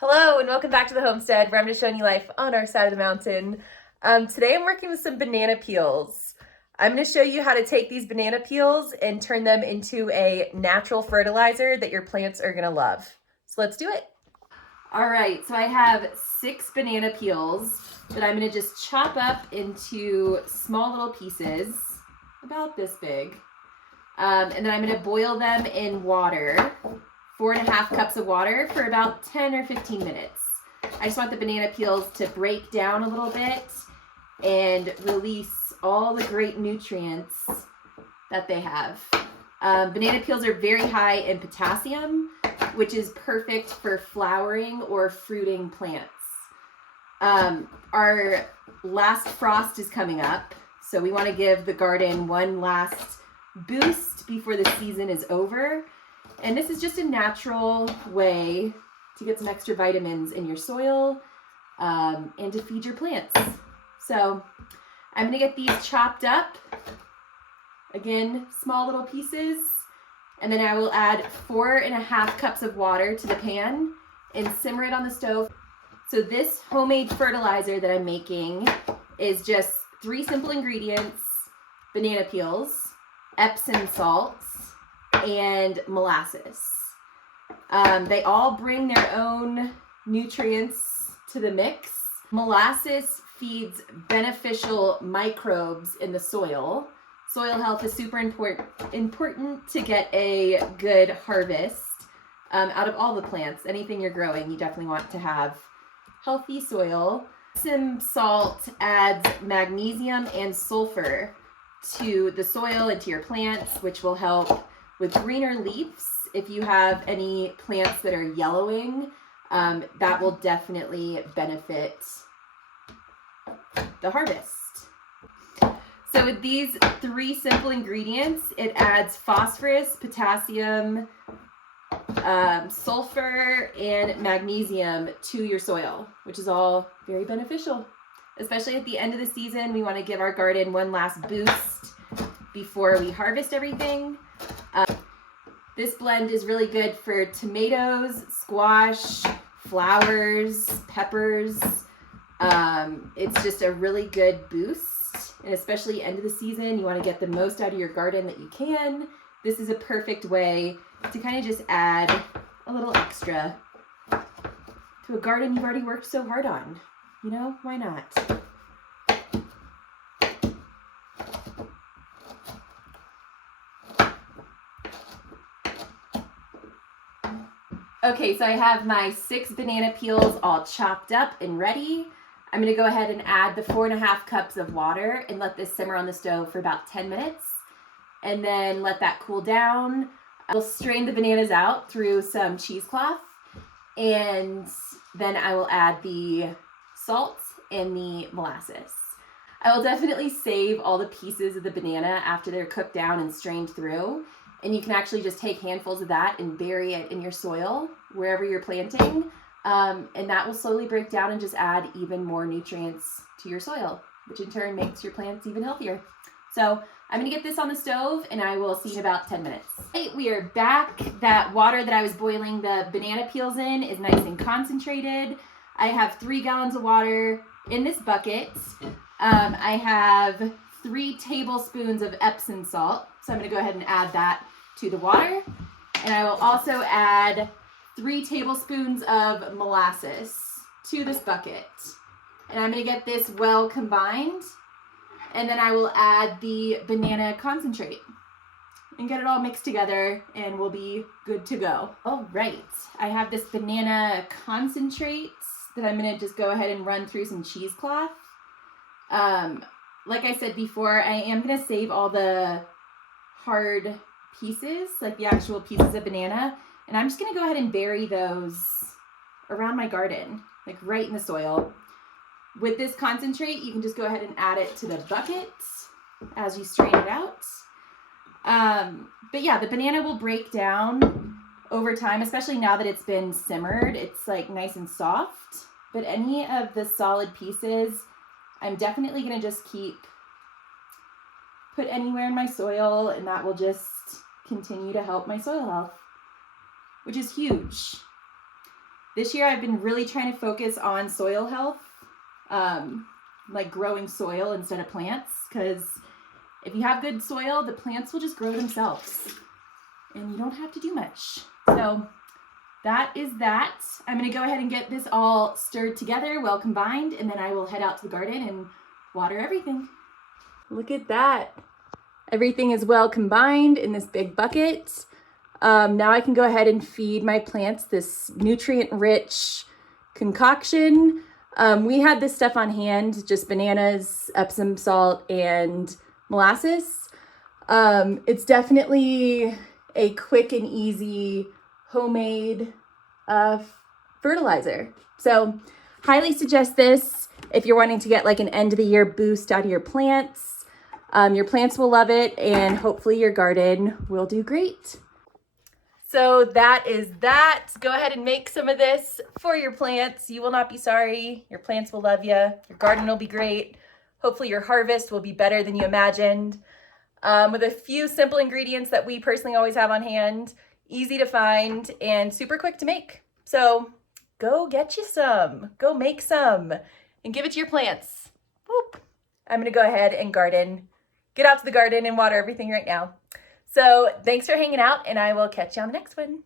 Hello and welcome back to the homestead where I'm just showing you life on our side of the mountain. Today I'm working with some banana peels. I'm going to show you how to take these banana peels and turn them into a natural fertilizer that your plants are going to love. So let's do it. All right, so I have 6 banana peels that I'm going to just chop up into small little pieces, about this big. And then I'm going to boil them in water. 4.5 cups of water for about 10 or 15 minutes. I just want the banana peels to break down a little bit and release all the great nutrients that they have. Banana peels are very high in potassium, which is perfect for flowering or fruiting plants. Our last frost is coming up, so we want to give the garden one last boost before the season is over. And this is just a natural way to get some extra vitamins in your soil and to feed your plants. So I'm going to get these chopped up. Again, small little pieces. And then I will add 4.5 cups of water to the pan and simmer it on the stove. So this homemade fertilizer that I'm making is just 3 simple ingredients: banana peels, Epsom salts, and molasses. They all bring their own nutrients to the mix. Molasses feeds beneficial microbes in the soil. Soil health is super important to get a good harvest out of all the plants. Anything you're growing, you definitely want to have healthy soil. Epsom salt adds magnesium and sulfur to the soil and to your plants, which will help with greener leaves. If you have any plants that are yellowing, that will definitely benefit the harvest. So with these 3 simple ingredients, it adds phosphorus, potassium, sulfur, and magnesium to your soil, which is all very beneficial. Especially at the end of the season, we want to give our garden one last boost before we harvest everything. This blend is really good for tomatoes, squash, flowers, peppers. It's just a really good boost, and especially end of the season, you want to get the most out of your garden that you can. This is a perfect way to kind of just add a little extra to a garden you've already worked so hard on. You know, why not? Okay, so I have my 6 banana peels all chopped up and ready. I'm going to go ahead and add the 4.5 cups of water and let this simmer on the stove for about 10 minutes. And then let that cool down. I'll strain the bananas out through some cheesecloth. And then I will add the salt and the molasses. I will definitely save all the pieces of the banana after they're cooked down and strained through. And you can actually just take handfuls of that and bury it in your soil wherever you're planting. And that will slowly break down and just add even more nutrients to your soil, which in turn makes your plants even healthier. So I'm going to get this on the stove and I will see you in about 10 minutes. Okay, we are back. That water that I was boiling the banana peels in is nice and concentrated. I have 3 gallons of water in this bucket. I have 3 tablespoons of Epsom salt. So I'm going to go ahead and add that to the water. And I will also add 3 tablespoons of molasses to this bucket. And I'm going to get this well combined. And then I will add the banana concentrate and get it all mixed together and we'll be good to go. All right, I have this banana concentrate that I'm going to just go ahead and run through some cheesecloth. Like I said before, I am going to save all the hard pieces, like the actual pieces of banana, and I'm just going to go ahead and bury those around my garden, like right in the soil. With this concentrate, you can just go ahead and add it to the bucket as you strain it out. But yeah, the banana will break down over time, especially now that it's been simmered. It's like nice and soft, but any of the solid pieces, I'm definitely going to just put anywhere in my soil, and that will just continue to help my soil health, which is huge. This year I've been really trying to focus on soil health, like growing soil instead of plants, because if you have good soil, the plants will just grow themselves and you don't have to do much. So that is that. I'm gonna go ahead and get this all stirred together, well combined, and then I will head out to the garden and water everything. Look at that. Everything is well combined in this big bucket. Now I can go ahead and feed my plants this nutrient-rich concoction. We had this stuff on hand, just bananas, Epsom salt, and molasses. It's definitely a quick and easy homemade fertilizer. So highly suggest this if you're wanting to get like an end of the year boost out of your plants. Your plants will love it, and hopefully your garden will do great. So that is that. Go ahead and make some of this for your plants. You will not be sorry. Your plants will love you. Your garden will be great. Hopefully your harvest will be better than you imagined. With a few simple ingredients that we personally always have on hand, easy to find and super quick to make. So go get you some, go make some and give it to your plants. Whoop. I'm gonna go ahead and get out to the garden and water everything right now. So thanks for hanging out, and I will catch you on the next one.